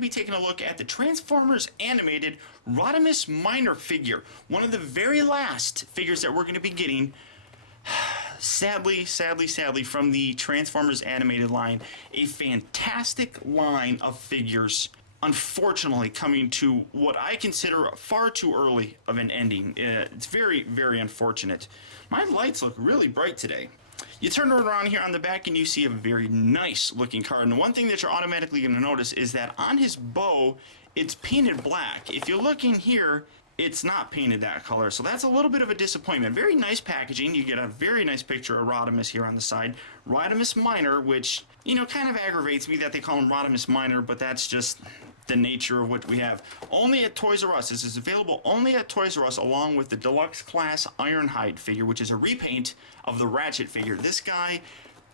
to be taking a look at the Transformers animated Rodimus Minor figure. One of the very last figures that we're going to be getting, sadly, from the Transformers animated line. A fantastic line of figures, unfortunately coming to what I consider far too early of an ending. It's very, very unfortunate. My lights look really bright today. You turn it around here on the back and you see a very nice looking card. And one thing that you're automatically going to notice is that on his bow, it's painted black. If you look in here, it's not painted that color. So that's a little bit of a disappointment. Very nice packaging. You get a very nice picture of Rodimus here on the side. Rodimus Minor, which, you know, kind of aggravates me that they call him Rodimus Minor, but that's just the nature of what we have. Only at Toys R Us. This is available only at Toys R Us, along with the Deluxe Class Ironhide figure, which is a repaint of the Ratchet figure. This guy,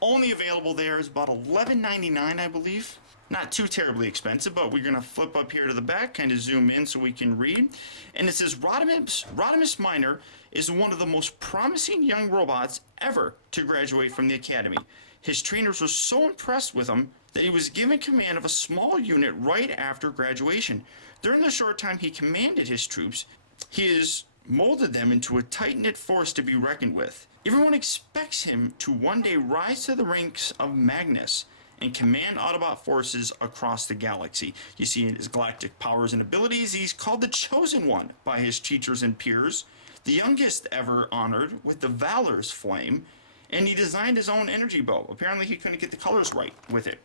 only available there, is about $11.99, I believe. Not too terribly expensive, but we're going to flip up here to the back, kind of zoom in so we can read. And it says, Rodimus Minor is one of the most promising young robots ever to graduate from the Academy. His trainers were so impressed with him that he was given command of a small unit right after graduation. During the short time he commanded his troops, he has molded them into a tight-knit force to be reckoned with. Everyone expects him to one day rise to the ranks of Magnus and command Autobot forces across the galaxy. You see his galactic powers and abilities. He's called the Chosen One by his teachers and peers, the youngest ever honored with the Valor's Flame, and he designed his own energy bow. Apparently he couldn't get the colors right with it.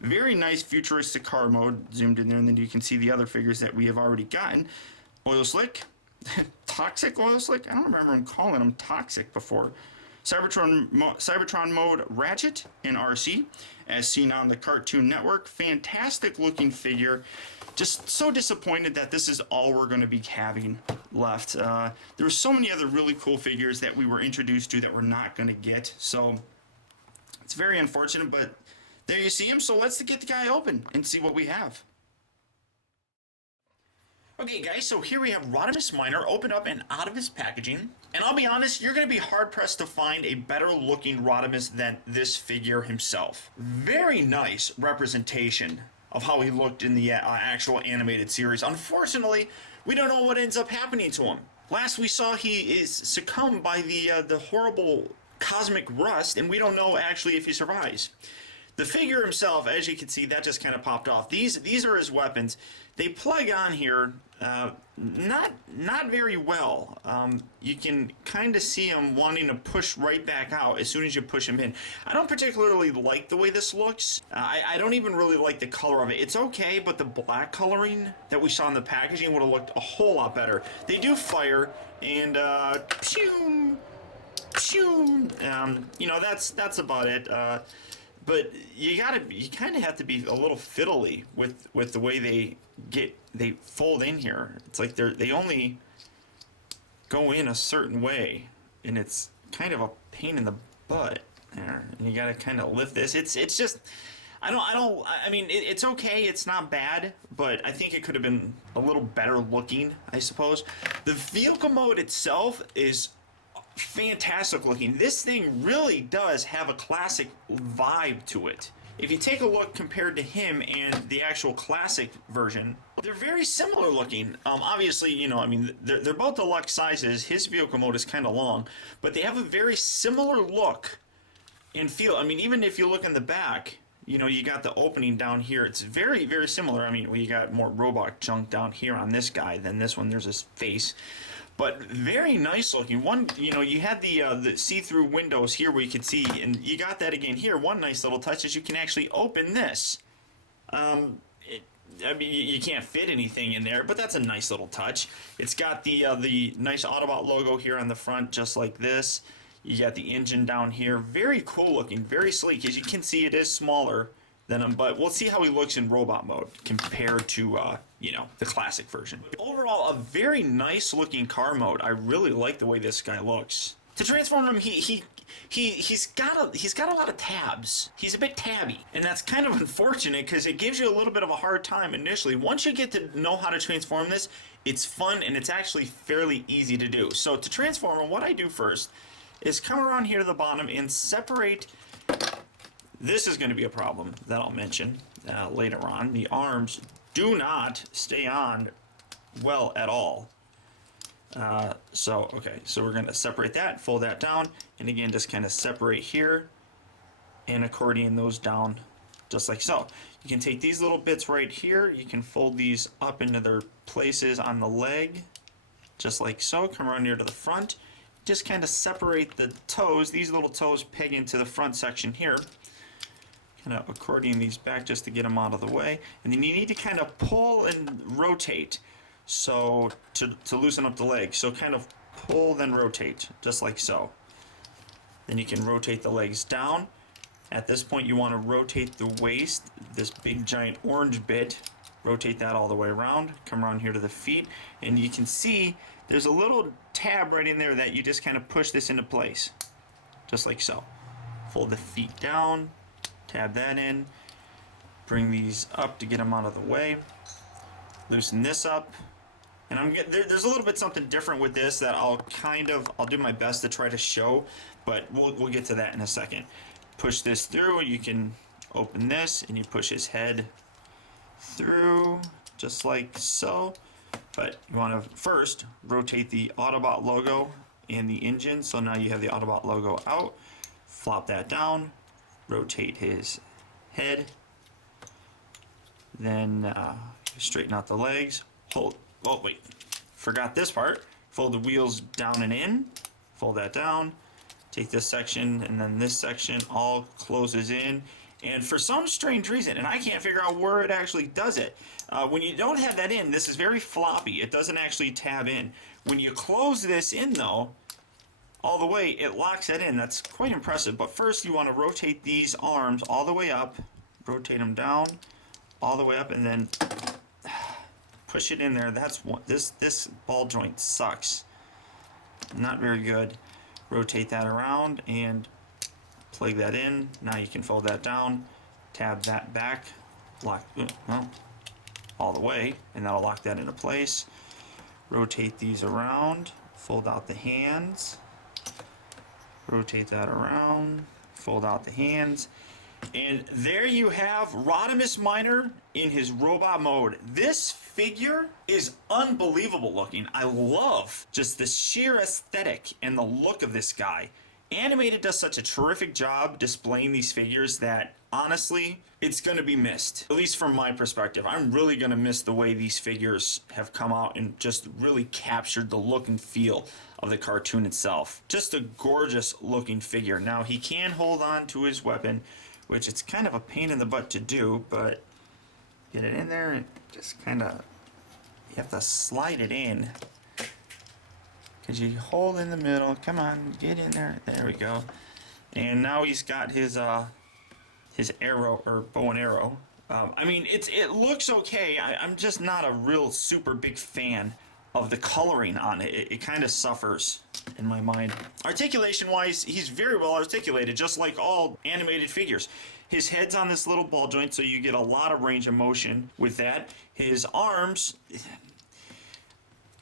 Very nice futuristic car mode, zoomed in there, and then you can see the other figures that we have already gotten. Oil Slick, Toxic Oil Slick, I don't remember him calling him Toxic before. Cybertron mode Ratchet in RC, as seen on the Cartoon Network. Fantastic looking figure. Just so disappointed that this is all we're going to be having left. There were so many other really cool figures that we were introduced to that we're not going to get. So it's very unfortunate, but there you see him. So let's get the guy open and see what we have. Okay guys, so here we have Rodimus Minor opened up and out of his packaging. And I'll be honest, you're going to be hard-pressed to find a better looking Rodimus than this figure himself. Very nice representation of how he looked in the actual animated series. Unfortunately, we don't know what ends up happening to him. Last we saw, he is succumbed by the horrible cosmic rust, and we don't know actually if he survives. The figure himself, as you can see, that just kind of popped off. These are his weapons. They plug on here not very well. You can kind of see him wanting to push right back out as soon as you push him in. I don't particularly like the way this looks. I don't even really like the color of it. It's okay, but the black coloring that we saw in the packaging would have looked a whole lot better. They do fire, and pew, pew. You know, that's about it. But you kind of have to be a little fiddly with the way they fold in here. It's like they only go in a certain way, and it's kind of a pain in the butt there. And you got to kind of lift this. It's just I mean it's okay. It's not bad, but I think it could have been a little better looking, I suppose. The vehicle mode itself is fantastic looking. This thing really does have a classic vibe to it. If you take a look compared to him and the actual classic version, they're very similar looking. Obviously, you know, I mean, they're both deluxe sizes. His vehicle mode is kind of long, but they have a very similar look and feel. I mean, even if you look in the back, you know, you got the opening down here. It's very, very similar. I mean, you got more robot junk down here on this guy than this one. There's his face. But very nice looking. One, you know, you had the see-through windows here where you can see, and you got that again here. One nice little touch is you can actually open this. I mean, you can't fit anything in there, but that's a nice little touch. It's got the nice Autobot logo here on the front, just like this. You got the engine down here. Very cool looking, very sleek. As you can see, it is smaller than him, but we'll see how he looks in robot mode compared to, you know, the classic version. Overall, a very nice looking car mode. I really like the way this guy looks. To transform him, he's got a lot of tabs. He's a bit tabby, and that's kind of unfortunate because it gives you a little bit of a hard time initially. Once you get to know how to transform this, it's fun and it's actually fairly easy to do. So to transform him, what I do first is come around here to the bottom and separate This is going to be a problem that I'll mention later on. The arms do not stay on well at all. So we're going to separate that, fold that down, and again, just kind of separate here and accordion those down just like so. You can take these little bits right here, you can fold these up into their places on the leg, just like so. Come around here to the front, just kind of separate the toes. These little toes peg into the front section here. Kind of accordion these back just to get them out of the way. And then you need to kind of pull and rotate so to loosen up the leg. So kind of pull, then rotate, just like so. Then you can rotate the legs down. At this point, you want to rotate the waist, this big giant orange bit, rotate that all the way around, come around here to the feet, and you can see there's a little tab right in there that you just kind of push this into place, just like so. Fold the feet down, tab that in, bring these up to get them out of the way, loosen this up, and there's a little bit something different with this that I'll do my best to try to show, but we'll get to that in a second. Push this through, you can open this and you push his head through just like so. But you want to first rotate the Autobot logo and the engine, so now you have the Autobot logo out. Flop that down, rotate his head, then straighten out the legs, forgot this part. Fold the wheels down and in, fold that down, take this section and then this section all closes in, and for some strange reason, and I can't figure out where it actually does it, when you don't have that in, this is very floppy. It doesn't actually tab in. When you close this in though, all the way, it locks it in. That's quite impressive. But first you want to rotate these arms all the way up, rotate them down all the way up, and then push it in there. That's what this ball joint sucks. Not very good. Rotate that around and plug that in. Now you can fold that down, tab that back, lock all the way, and that'll lock that into place. Rotate these around, fold out the hands, rotate that around, fold out the hands, and there you have Rodimus Minor in his robot mode. This figure is unbelievable looking. I love just the sheer aesthetic and the look of this guy. Animated does such a terrific job displaying these figures that honestly, it's going to be missed. At least from my perspective. I'm really going to miss the way these figures have come out and just really captured the look and feel of the cartoon itself. Just a gorgeous looking figure. Now he can hold on to his weapon, which it's kind of a pain in the butt to do, but get it in there and just kind of, you have to slide it in. Because you hold in the middle, come on, get in there, there we go. And now he's got his arrow, or bow and arrow. I mean, it looks okay. I'm just not a real super big fan of the coloring on it. It kind of suffers in my mind. Articulation wise, he's very well articulated, just like all animated figures. His head's on this little ball joint, so you get a lot of range of motion with that. His arms,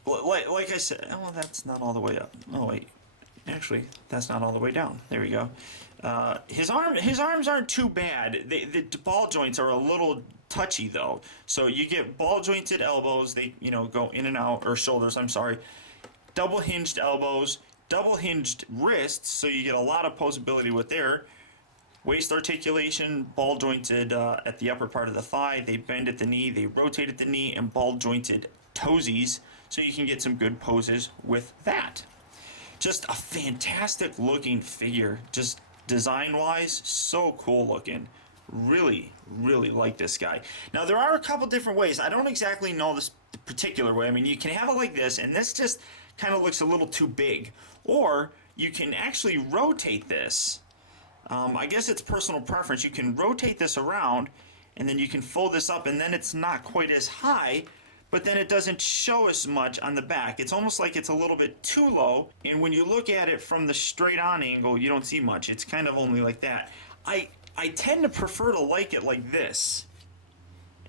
like I said, oh, that's not all the way up. Oh wait, actually, that's not all the way down. There we go. His arms aren't too bad. The ball joints are a little touchy though. So you get ball jointed elbows. They go in and out, or shoulders. I'm sorry. Double hinged elbows, double hinged wrists. So you get a lot of posability with there. Waist articulation, ball jointed at the upper part of the thigh. They bend at the knee. They rotate at the knee, and ball jointed toesies. So you can get some good poses with that. Just a fantastic looking figure. Just design wise, so cool looking. Really, really like this guy. Now there are a couple different ways. I don't exactly know this particular way. I mean, you can have it like this, and this just kind of looks a little too big. Or you can actually rotate this. I guess it's personal preference. You can rotate this around, and then you can fold this up, and then it's not quite as high, but then it doesn't show as much on the back. It's almost like it's a little bit too low, and when you look at it from the straight on angle, you don't see much. It's kind of only like that. I tend to prefer to like it like this.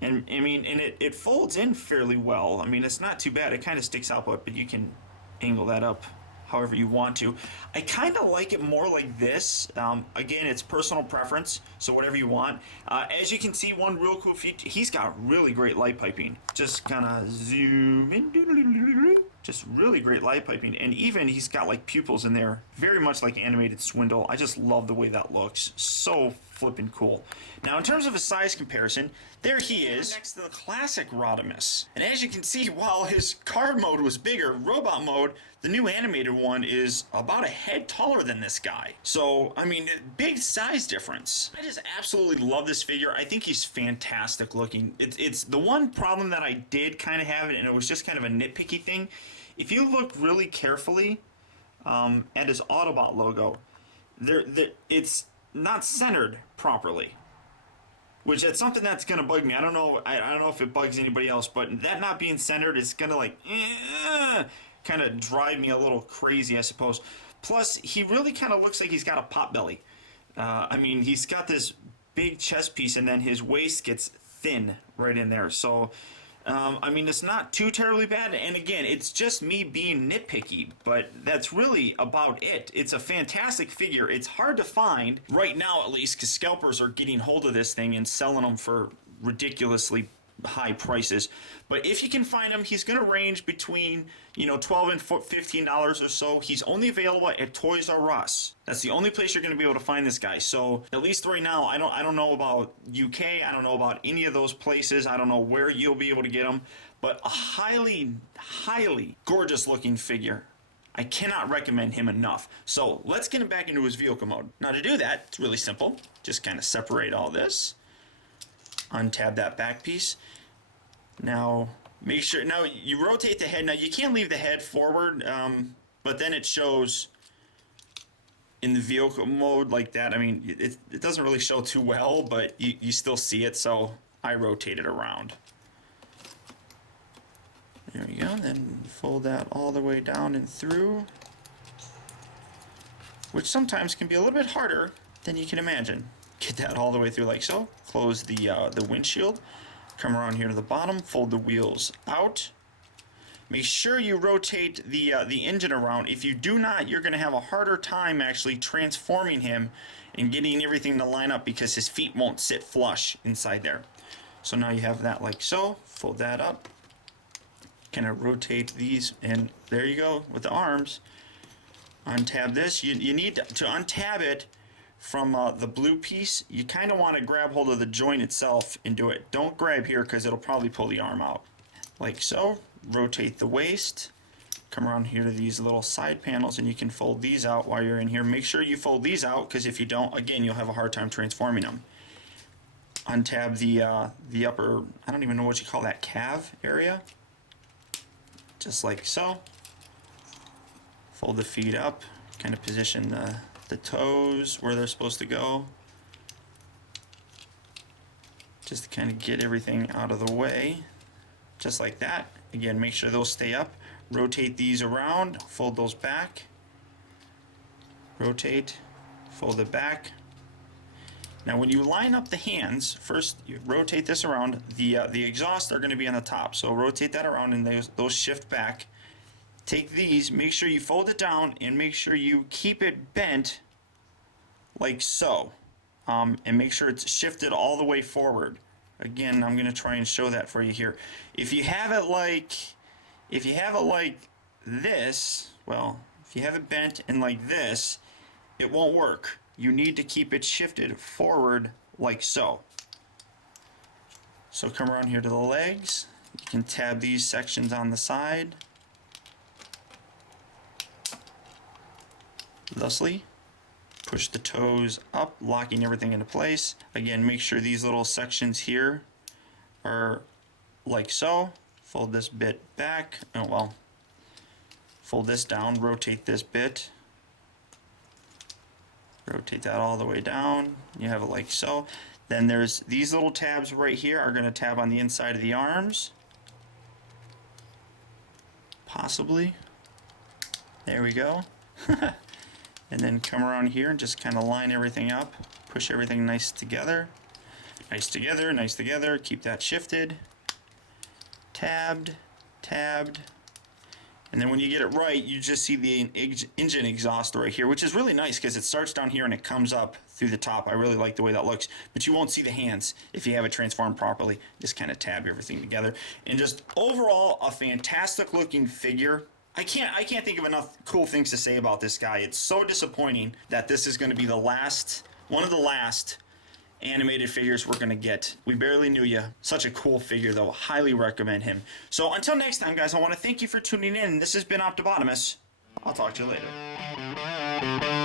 And I mean, and it folds in fairly well. I mean, it's not too bad. It kind of sticks out, but you can angle that up however you want to. I kind of like it more like this. Again, it's personal preference, so whatever you want. As you can see, one real cool feature, he's got really great light piping. Just kind of zoom in. Just really great light piping, and even he's got like pupils in there, very much like animated Swindle. I just love the way that looks. So flippin' cool. Now, in terms of a size comparison, there he is next to the classic Rodimus. And as you can see, while his card mode was bigger, robot mode, the new animated one is about a head taller than this guy. So, I mean, big size difference. I just absolutely love this figure. I think he's fantastic looking. It's the one problem that I did kind of have, and it was just kind of a nitpicky thing. If you look really carefully at his Autobot logo, it's not centered properly. Which it's something that's gonna bug me. I don't know if it bugs anybody else, but that not being centered is gonna like kind of drive me a little crazy, I suppose. Plus, he really kind of looks like he's got a pot belly. I mean, he's got this big chest piece, and then his waist gets thin right in there. So, I mean, it's not too terribly bad. And again, it's just me being nitpicky, but that's really about it. It's a fantastic figure. It's hard to find right now, at least, because scalpers are getting hold of this thing and selling them for ridiculously high prices. But if you can find him, he's going to range between, $12 and $15 or so. He's only available at Toys R Us. That's the only place you're going to be able to find this guy. So at least right now, I don't know about UK. I don't know about any of those places. I don't know where you'll be able to get him. But a highly, highly gorgeous looking figure. I cannot recommend him enough. So let's get him back into his vehicle mode. Now to do that, it's really simple. Just kind of separate all this. Untab that back piece. Now make sure, now you rotate the head. Now you can't leave the head forward, but then it shows in the vehicle mode like that. I mean, it doesn't really show too well, but you still see it, so I rotate it around. There we go. Then fold that all the way down and through, which sometimes can be a little bit harder than you can imagine. Get that all the way through like so. Close the windshield. Come around here to the bottom. Fold the wheels out. Make sure you rotate the engine around. If you do not, you're going to have a harder time actually transforming him and getting everything to line up because his feet won't sit flush inside there. So now you have that like so. Fold that up. Kind of rotate these, and there you go with the arms. Untab this. You need to untab it from the blue piece. You kind of want to grab hold of the joint itself and do it. Don't grab here because it'll probably pull the arm out. Like so. Rotate the waist. Come around here to these little side panels and you can fold these out while you're in here. Make sure you fold these out because if you don't, again, you'll have a hard time transforming them. Untab the upper, I don't even know what you call that, calf area. Just like so. Fold the feet up. Kind of position the toes where they're supposed to go, just to kind of get everything out of the way, just like that. Again, make sure those stay up. Rotate these around, fold those back, rotate, fold it back. Now when you line up the hands, first you rotate this around. The exhausts are going to be on the top, so rotate that around and those shift back. Take these, make sure you fold it down and make sure you keep it bent like so, and make sure it's shifted all the way forward. Again, I'm going to try and show that for you here. If you have it like this, well, if you have it bent and like this, it won't work. You need to keep it shifted forward like so. So come around here to the legs. You can tab these sections on the side. Thusly, push the toes up, locking everything into place. Again, make sure these little sections here are like so. Fold this bit back. Oh well. Fold this down, rotate this bit. Rotate that all the way down. You have it like so. Then there's these little tabs right here are going to tab on the inside of the arms. Possibly. There we go. And then come around here and just kind of line everything up. Push everything nice together. Nice together, nice together. Keep that shifted. Tabbed, tabbed. And then when you get it right, you just see the engine exhaust right here, which is really nice because it starts down here and it comes up through the top. I really like the way that looks, but you won't see the hands if you have it transformed properly. Just kind of tab everything together. And just overall, a fantastic looking figure. I can't think of enough cool things to say about this guy. It's so disappointing that this is going to be one of the last animated figures we're gonna get. We barely knew you. Such a cool figure though. Highly recommend him. So until next time, guys, I want to thank you for tuning in. This has been Optibotimus. I'll talk to you later.